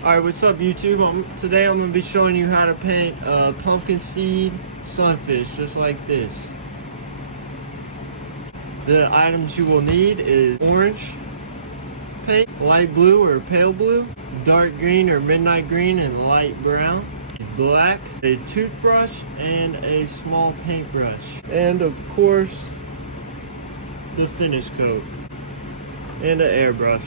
Alright, what's up YouTube? Today I'm going to be showing you how to paint a pumpkin seed sunfish, just like this. The items you will need is orange paint, light blue or pale blue, dark green or midnight green, and light brown, black, a toothbrush, and a small paintbrush. And of course, the finish coat, and an airbrush.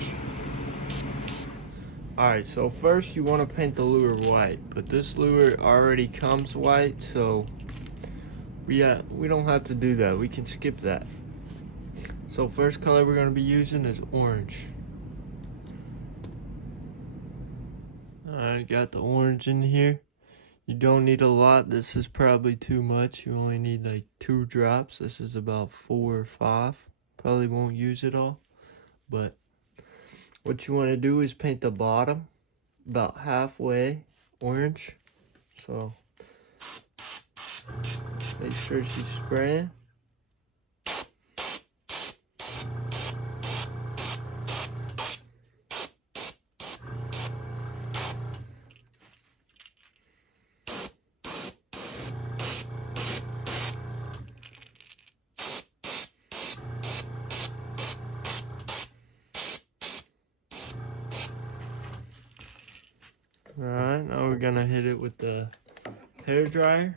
Alright, so first you want to paint the lure white, but this lure already comes white, so we don't have to do that. We can skip that. So first color we're going to be using is orange. Alright, got the orange in here. You don't need a lot. This is probably too much. You only need like 2 drops. This is about 4 or 5. Probably won't use it all, but what you want to do is paint the bottom about halfway orange. So make sure she's spraying. Alright, now we're gonna hit it with the hair dryer.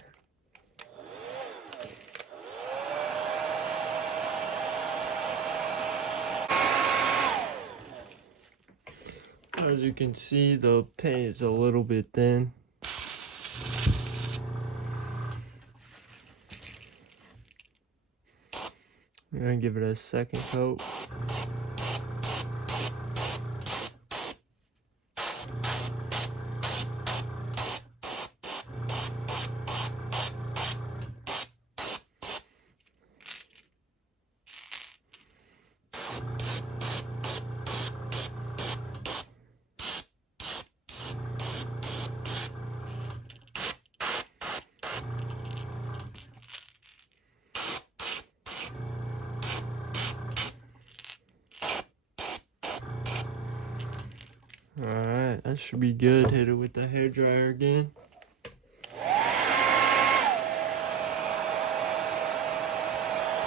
As you can see, the paint is a little bit thin. We're gonna give it a second coat. Alright, that should be good. Hit it with the hair dryer again.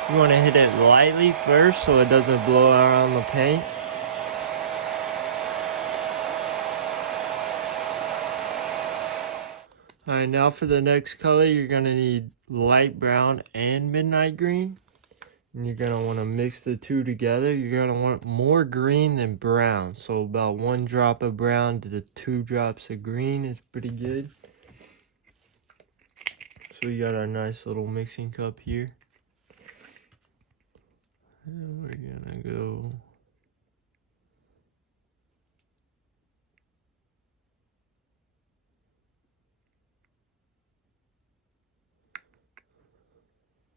You want to hit it lightly first so it doesn't blow around the paint. Alright, now for the next color, you're going to need light brown and midnight green. And you're going to want to mix the two together. You're going to want more green than brown. So about 1 drop of brown to the 2 drops of green is pretty good. So we got our nice little mixing cup here. And we're going to go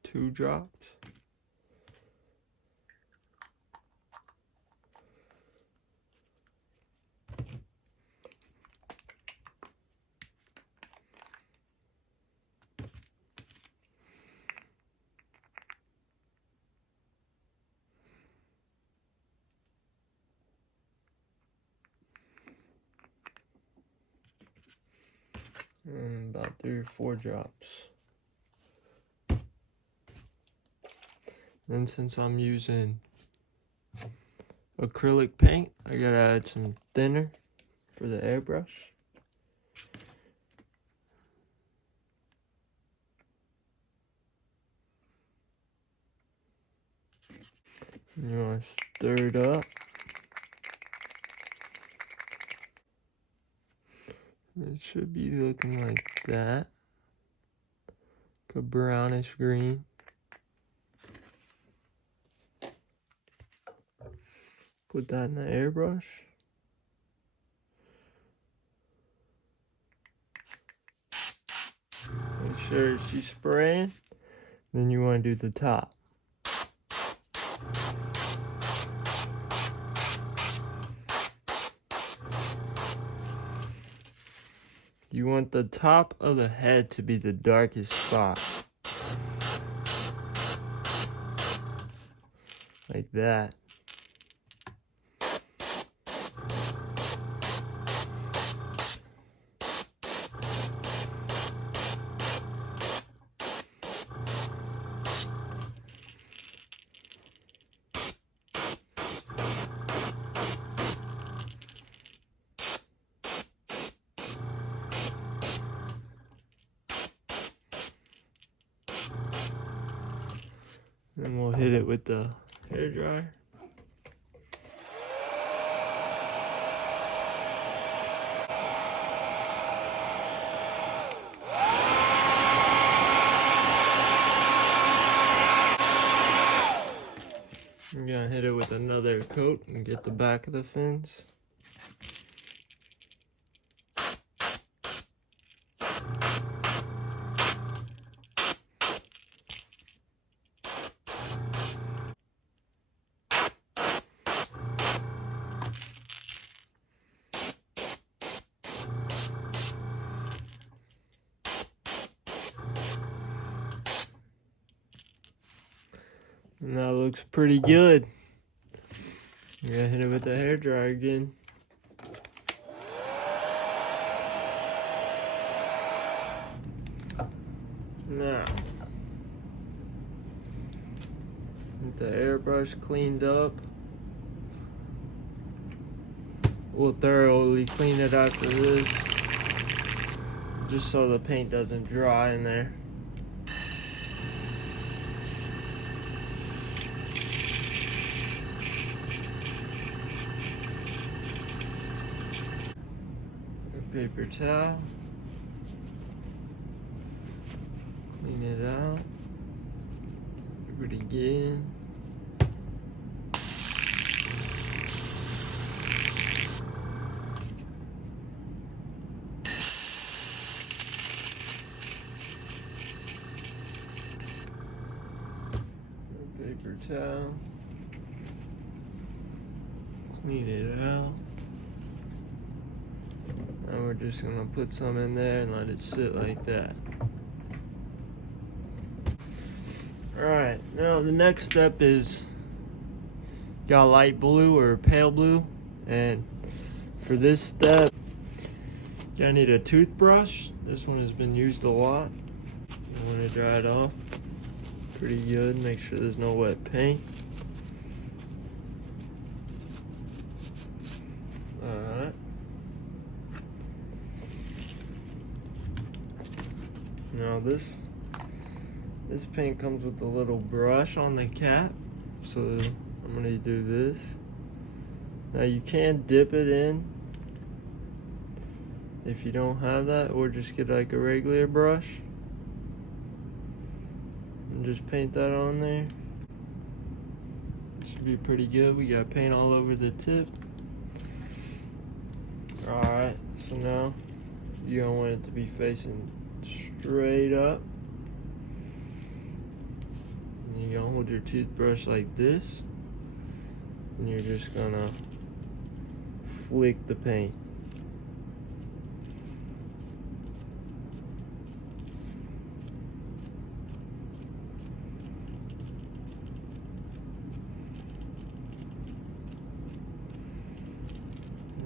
two drops. And about 3 or 4 drops. Then since I'm using acrylic paint, I gotta add some thinner for the airbrush. And you want to stir it up. It should be looking like that. Like a brownish green. Put that in the airbrush. Make sure she's spraying. Then you want to do the top. You want the top of the head to be the darkest spot. Like that. Then we'll hit it with the hair dryer. I'm gonna hit it with another coat and get the back of the fins. And that looks pretty good. I'm gonna hit it with the hair dryer again. Now, get the airbrush cleaned up. We'll thoroughly clean it after this, just so the paint doesn't dry in there. Paper towel. Clean it out. Do it again. Paper towel. Clean it out. And we're just gonna put some in there and let it sit like that. Alright, now the next step is got light blue or pale blue, and for this step you're gonna need a toothbrush. This one has been used a lot. You want to dry it off pretty good, make sure there's no wet paint. Alright. Now this paint comes with a little brush on the cap, so I'm gonna do this. Now you can dip it in if you don't have that, or just get like a regular brush and just paint that on there. Should be pretty good. We got paint all over the tip. Alright, so now you're gonna want it to be facing straight up. And you're gonna hold your toothbrush like this, and you're just gonna flick the paint.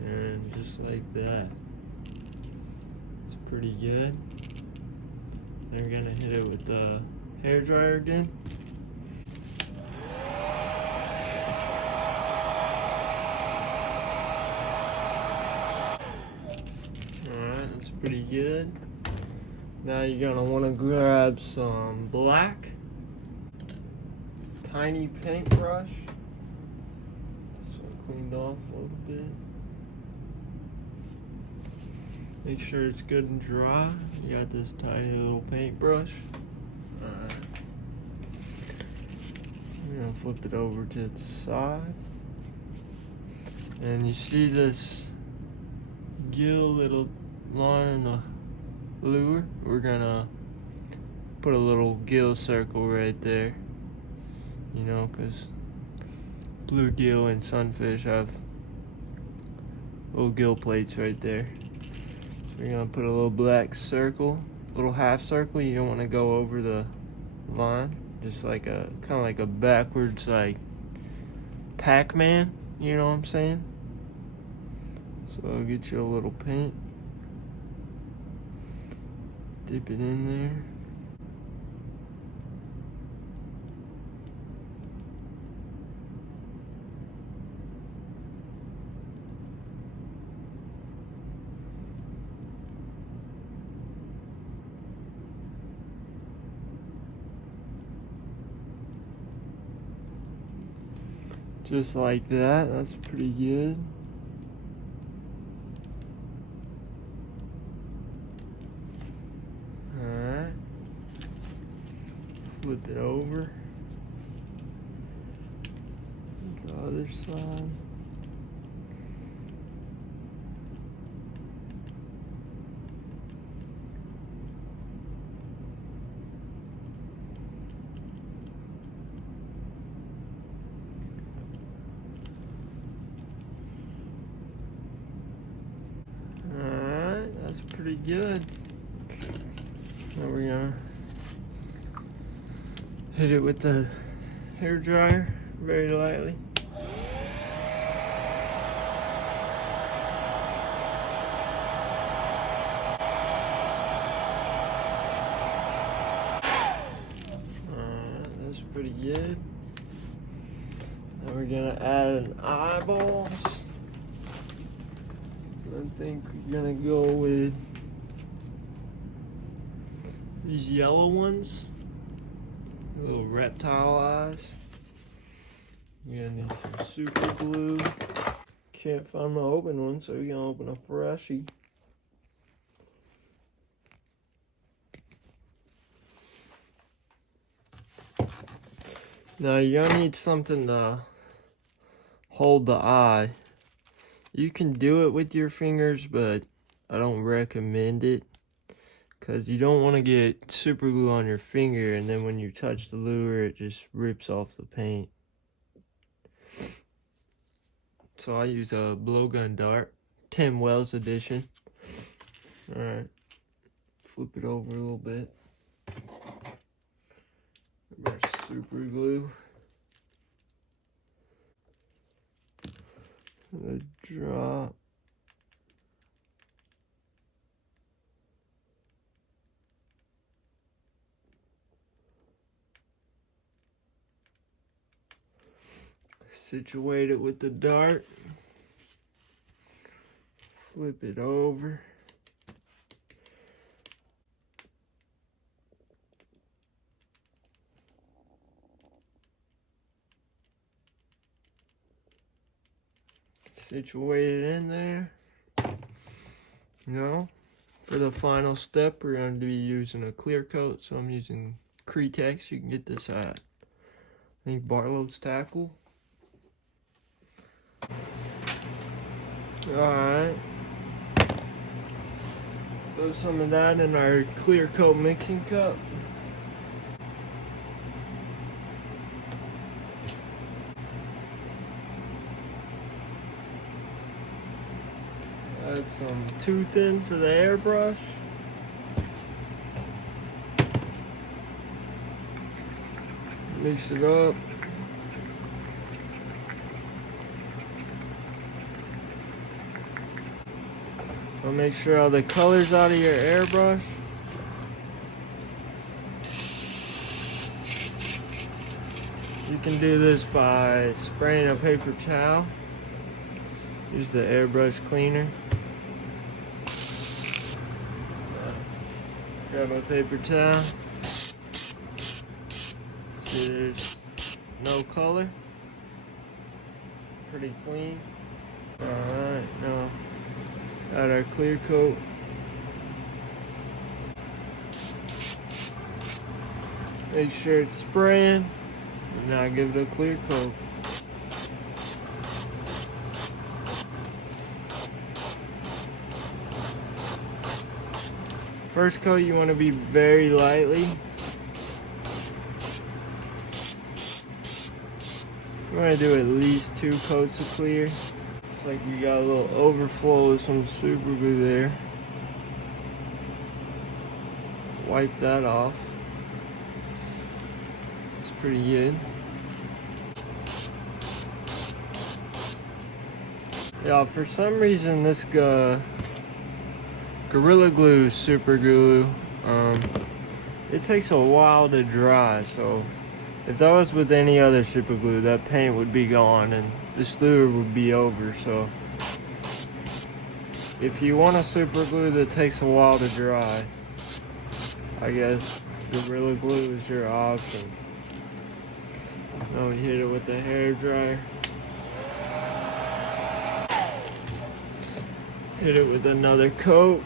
And just like that. It's pretty good. Then we're gonna hit it with the hair dryer again. Alright, that's pretty good. Now you're gonna wanna grab some black, tiny paintbrush. So cleaned off a little bit. Make sure it's good and dry. You got this tiny little paintbrush. Alright. We're gonna flip it over to its side. And you see this gill little line in the lure? We're gonna put a little gill circle right there. You know, because bluegill and sunfish have little gill plates right there. We're gonna put a little black circle, little half circle. You don't want to go over the line, just like a kind of like a backwards like Pac-Man. You know what I'm saying? So I'll get you a little paint, dip it in there. Just like that. That's pretty good. Alright. Flip it over. The other side. Alright, that's pretty good. Now we're gonna hit it with the hair dryer very lightly. That's pretty good. Now we're gonna add an eyeballs. I think we're gonna go with these yellow ones, little reptile eyes. You're gonna need some super glue. Can't find my open one, so we're gonna open a freshie. Now you're gonna need something to hold the eye. You can do it with your fingers, but I don't recommend it because you don't want to get super glue on your finger and then when you touch the lure it just rips off the paint. So I use a blowgun dart, Tim Wells edition. Alright, flip it over a little bit. Our super glue. A drop. Situate it with the dart. Flip it over. Situate it in there. Now, for the final step, we're going to be using a clear coat. So I'm using Cretex. You can get this at, I think, Barlow's Tackle. Alright. Throw some of that in our clear coat mixing cup. Add some tooth in for the airbrush. Mix it up. I'll make sure all the color's out of your airbrush. You can do this by spraying a paper towel. Use the airbrush cleaner. Grab my paper towel. See, there's no color. Pretty clean. Alright, now add our clear coat. Make sure it's spraying. And now give it a clear coat. First coat you want to be very lightly. You want to do at least 2 coats of clear. It's like you got a little overflow of some super glue there. Wipe that off. It's pretty good. Yeah, for some reason this Gorilla Glue super glue, it takes a while to dry, so if that was with any other super glue, that paint would be gone and this lure would be over. So if you want a super glue that takes a while to dry, I guess Gorilla Glue is your option. Now we hit it with the hair dryer. Hit it with another coat.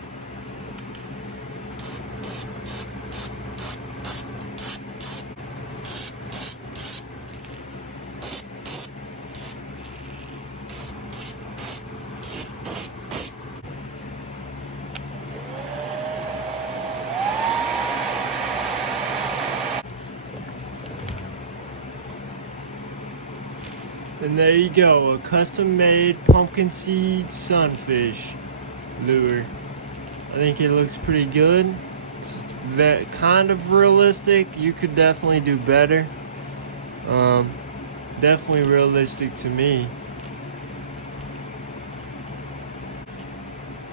And there you go, a custom-made pumpkin seed sunfish lure. I think it looks pretty good. It's kind of realistic. You could definitely do better. Definitely realistic to me.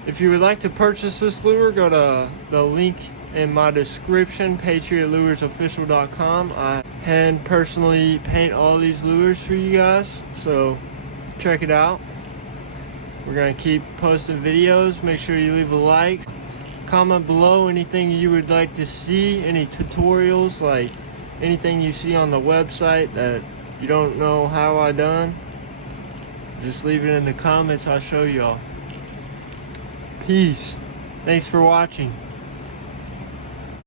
If you would like to purchase this lure, go to the link in my description, patriotluresofficial.com. I hand personally paint all these lures for you guys, so check it out. We're gonna keep posting videos. Make sure you leave a like, comment below anything you would like to see, any tutorials, like anything you see on the website that you don't know how I done. Just leave it in the comments, I'll show y'all. Peace. Thanks for watching.